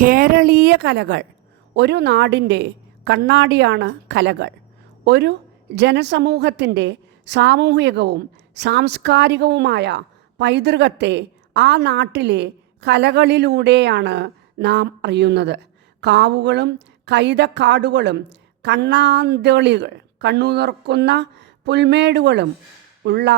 കേരളീയ കലകൾ. ഒരു നാടിൻ്റെ കണ്ണാടിയാണ് കലകൾ. ഒരു ജനസമൂഹത്തിൻ്റെ സാമൂഹികവും സാംസ്കാരികവുമായ പൈതൃകത്തെ ആ നാട്ടിലെ കലകളിലൂടെയാണ് നാം അറിയുന്നത്. കാവുകളും കൈതക്കാടുകളും കണ്ണാന്തളികൾ കണ്ണുതുറക്കുന്ന പുൽമേടുകളും ഉള്ള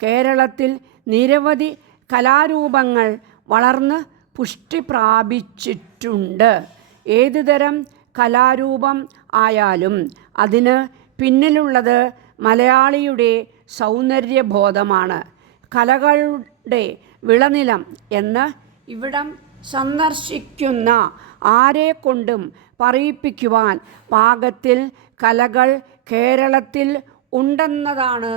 കേരളത്തിൽ നിരവധി കലാരൂപങ്ങൾ വളർന്ന് പുഷ്ടി പ്രാപിച്ചിട്ടുണ്ട്. ഏതുതരം കലാരൂപം ആയാലും അതിന് പിന്നിലുള്ളത് മലയാളിയുടെ സൗന്ദര്യബോധമാണ്. കലകളുടെ വിളനിലം എന്ന് ഇവിടം സന്ദർശിക്കുന്ന ആരെക്കൊണ്ടും പറയിപ്പിക്കുവാൻ പാകത്തിൽ കലകൾ കേരളത്തിൽ ഉണ്ടെന്നതാണ്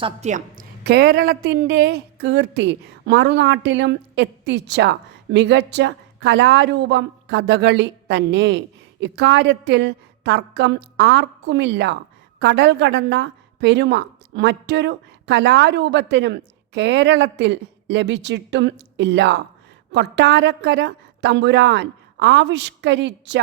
സത്യം. കേരളത്തിൻ്റെ കീർത്തി മറുനാട്ടിലും എത്തിച്ച മികച്ച കലാരൂപം കഥകളി തന്നെ. ഇക്കാര്യത്തിൽ തർക്കം ആർക്കുമില്ല. കടൽ കടന്ന പെരുമ മറ്റൊരു കലാരൂപത്തിനും കേരളത്തിൽ ലഭിച്ചിട്ടും ഇല്ല. കൊട്ടാരക്കര തമ്പുരാൻ ആവിഷ്കരിച്ച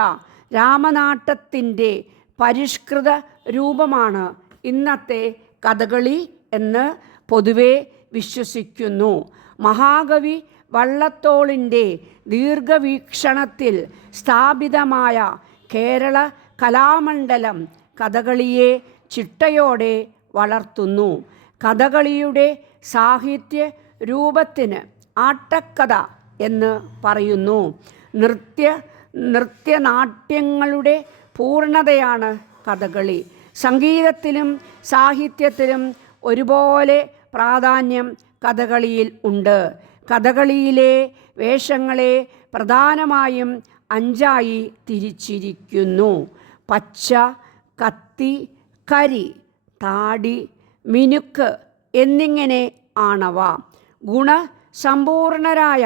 രാമനാട്ടത്തിൻ്റെ പരിഷ്കൃത രൂപമാണ് ഇന്നത്തെ കഥകളി എന്ന് പൊതുവെ വിശ്വസിക്കുന്നു. മഹാകവി വള്ളത്തോളിൻ്റെ ദീർഘവീക്ഷണത്തിൽ സ്ഥാപിതമായ കേരള കലാമണ്ഡലം കഥകളിയെ ചിട്ടയോടെ വളർത്തുന്നു. കഥകളിയുടെ സാഹിത്യ രൂപത്തിന് ആട്ടക്കഥ എന്ന് പറയുന്നു. നൃത്യനാട്യങ്ങളുടെ പൂർണ്ണതയാണ് കഥകളി. സംഗീതത്തിലും സാഹിത്യത്തിലും ഒരുപോലെ പ്രാധാന്യം കഥകളിയിൽ ഉണ്ട്. കഥകളിയിലെ വേഷങ്ങളെ പ്രധാനമായും 5ആയി തിരിച്ചിരിക്കുന്നു: പച്ച, കത്തി, കരി, താടി, മിനുക്ക് എന്നിങ്ങനെ ആണവ. ഗുണസമ്പൂർണരായ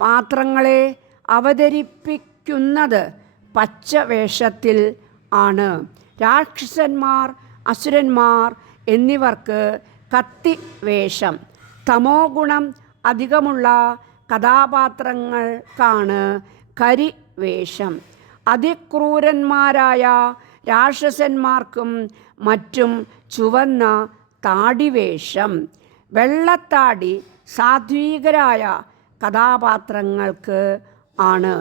പാത്രങ്ങളെ അവതരിപ്പിക്കുന്നത് പച്ചവേഷത്തിൽ ആണ്. രാക്ഷസന്മാർ, അസുരന്മാർ എന്നിവർക്ക് കത്തിവേഷം. തമോ ഗുണം അധികമുള്ള കഥാപാത്രങ്ങൾക്കാണ് കരിവേഷം. അതിക്രൂരന്മാരായ രാക്ഷസന്മാർക്കും മറ്റും ചുവന്ന താടിവേഷം. വെള്ളത്താടി സാത്വികരായ കഥാപാത്രങ്ങൾക്ക് ആണ്.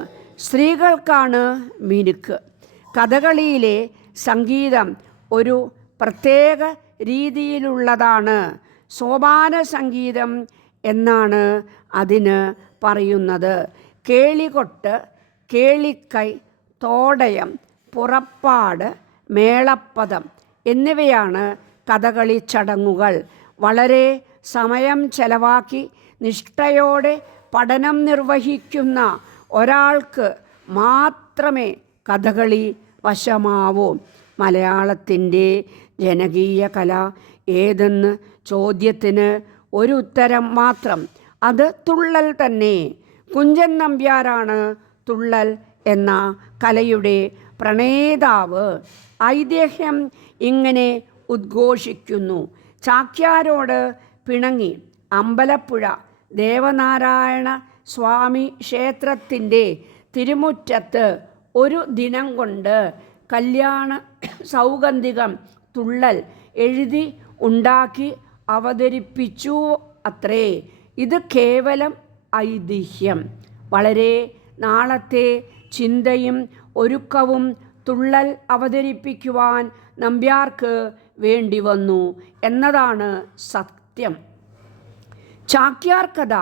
സ്ത്രീകൾക്കാണ് മിനുക്ക്. കഥകളിയിലെ സംഗീതം ഒരു പ്രത്യേക രീതിയിലുള്ളതാണ്. സോപാന സംഗീതം എന്നാണ് അതിന് പറയുന്നത്. കേളികൊട്ട്, കേളിക്കൈ, തോടയം, പുറപ്പാട്, മേളപ്പദം എന്നിവയാണ് കഥകളി ചടങ്ങുകൾ. വളരെ സമയം ചെലവാക്കി നിഷ്ഠയോടെ പഠനം നിർവഹിക്കുന്ന ഒരാൾക്ക് മാത്രമേ കഥകളി വശമാവൂ. മലയാളത്തിൻ്റെ ജനകീയ കല ഏതെന്ന് ചോദ്യത്തിന് ഒരു ഉത്തരം മാത്രം. അത് തുള്ളൽ തന്നെ. കുഞ്ചൻ നമ്പ്യാരാണ് തുള്ളൽ എന്ന കലയുടെ പ്രണേതാവ്. ഐതിഹ്യം ഇങ്ങനെ ഉദ്ഘോഷിക്കുന്നു: ചാക്യാരോട് പിണങ്ങി അമ്പലപ്പുഴ ദേവനാരായണ സ്വാമി ക്ഷേത്രത്തിൻ്റെ തിരുമുറ്റത്ത് ഒരു ദിനം കൊണ്ട് കല്യാണ സൗഗന്ധികം തുള്ളൽ എഴുതി ഉണ്ടാക്കി അവതരിപ്പിച്ചു അത്രേ. ഇത് കേവലം ഐതിഹ്യം. വളരെ നാളത്തെ ചിന്തയും ഒരുക്കവും തുള്ളൽ അവതരിപ്പിക്കുവാൻ നമ്പ്യാർക്ക് വേണ്ടി വന്നു എന്നതാണ് സത്യം. ചാക്യാർ കഥ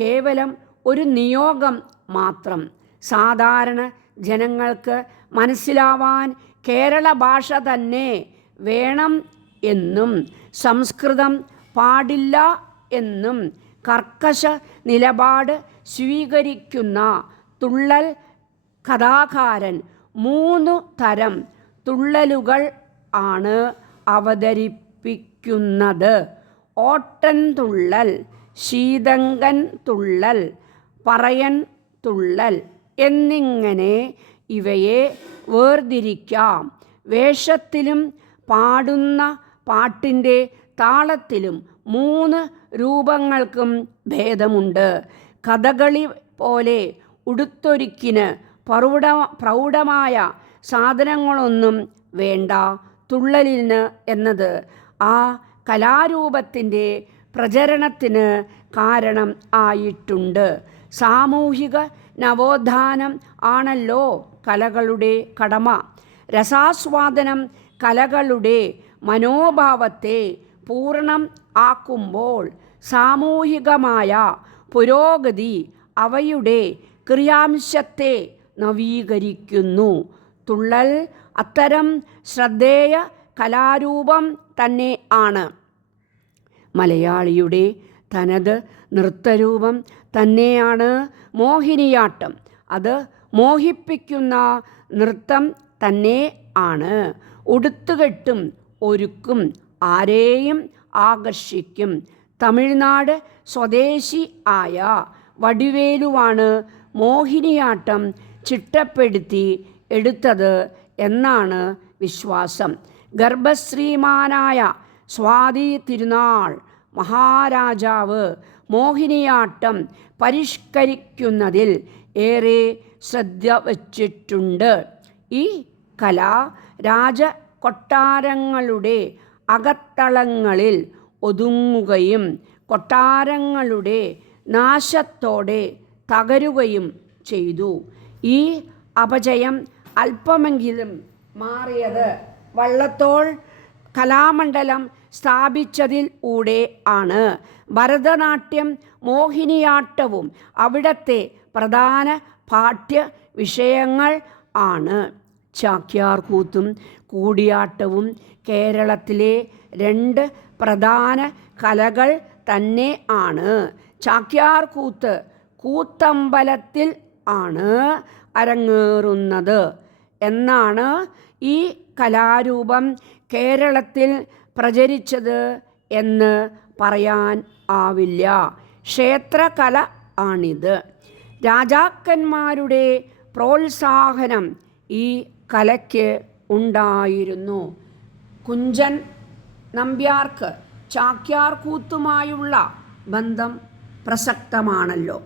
കേവലം ഒരു നിയോഗം മാത്രം. സാധാരണ ജനങ്ങൾക്ക് മനസ്സിലാവാൻ കേരള ഭാഷ തന്നെ വേണം എന്നും സംസ്കൃതം പാടില്ല എന്നും കർക്കശ നിലപാട് സ്വീകരിക്കുന്ന തുള്ളൽ കഥാകാരൻ 3 തരം തുള്ളലുകൾ ആണ് അവതരിപ്പിക്കുന്നത്: ഓട്ടൻ തുള്ളൽ, ശീതങ്കൻ തുള്ളൽ, പറയൻ തുള്ളൽ എന്നിങ്ങനെ ഇവയെ വേർതിരിക്കാം. വേഷത്തിലും പാടുന്ന പാട്ടിൻ്റെ താളത്തിലും 3 രൂപങ്ങൾക്കും ഭേദമുണ്ട്. കഥകളി പോലെ ഉടുത്തൊരുക്കിന് പ്രൗഢമായ സാധനങ്ങളൊന്നും വേണ്ട തുള്ളലിന് എന്നത് ആ കലാരൂപത്തിൻ്റെ പ്രചരണത്തിന് കാരണം ആയിട്ടുണ്ട്. സാമൂഹിക നവോത്ഥാനം ആണല്ലോ കലകളുടെ കടമ. രസാസ്വാദനം കലകളുടെ മനോഭാവത്തെ പൂർണ്ണം ആക്കുമ്പോൾ സാമൂഹികമായ പുരോഗതി അവയുടെ ക്രിയാംശത്തെ നവീകരിക്കുന്നു. തുള്ളൽ അത്തരം ശ്രദ്ധേയ കലാരൂപം തന്നെ ആണ്. മലയാളിയുടെ തനത് നൃത്തരൂപം തന്നെയാണ് മോഹിനിയാട്ടം. അത് മോഹിപ്പിക്കുന്ന നൃത്തം തന്നെ ആണ്. ഉടുത്തുകെട്ടും ഒരുക്കും ആരെയും ആകർഷിക്കും. തമിഴ്നാട് സ്വദേശി ആയ വടിവേലുവാണ് മോഹിനിയാട്ടം ചിട്ടപ്പെടുത്തി എടുത്തത് എന്നാണ് വിശ്വാസം. ഗർഭശ്രീമാനായ സ്വാതി തിരുനാൾ മഹാരാജാവ് മോഹിനിയാട്ടം പരിഷ്കരിക്കുന്നതിൽ ഏറെ ശ്രദ്ധ വച്ചിട്ടുണ്ട്. ഈ കല രാജകൊട്ടാരങ്ങളുടെ അകത്തളങ്ങളിൽ ഒതുങ്ങുകയും കൊട്ടാരങ്ങളുടെ നാശത്തോടെ തകരുകയും ചെയ്തു. ഈ അപജയം അല്പമെങ്കിലും മാറിയത് വള്ളത്തോൾ കലാമണ്ഡലം സ്ഥാപിച്ചതിൽ ഊടെ ആണ്. ഭരതനാട്യം മോഹിനിയാട്ടവും അവിടത്തെ പ്രധാന പാഠ്യ വിഷയങ്ങൾ ആണ്. ചാക്യാർകൂത്തും കൂടിയാട്ടവും കേരളത്തിലെ രണ്ട് പ്രധാന കലകൾ തന്നെ ആണ്. ചാക്യാർകൂത്ത് കൂത്തമ്പലത്തിൽ ആണ് അരങ്ങേറുന്നത്. എന്നാണ് ഈ കലാരൂപം കേരളത്തിൽ പ്രചരിച്ചത് എന്ന് പറയാൻ ആവില്ല. ക്ഷേത്രകല ആണിത്. രാജാക്കന്മാരുടെ പ്രോത്സാഹനം ഈ കലയ്ക്ക് ഉണ്ടായിരുന്നു. കുഞ്ചൻ നമ്പ്യാർക്ക് ചാക്യാർകൂത്തുമായുള്ള ബന്ധം പ്രസക്തമാണല്ലോ.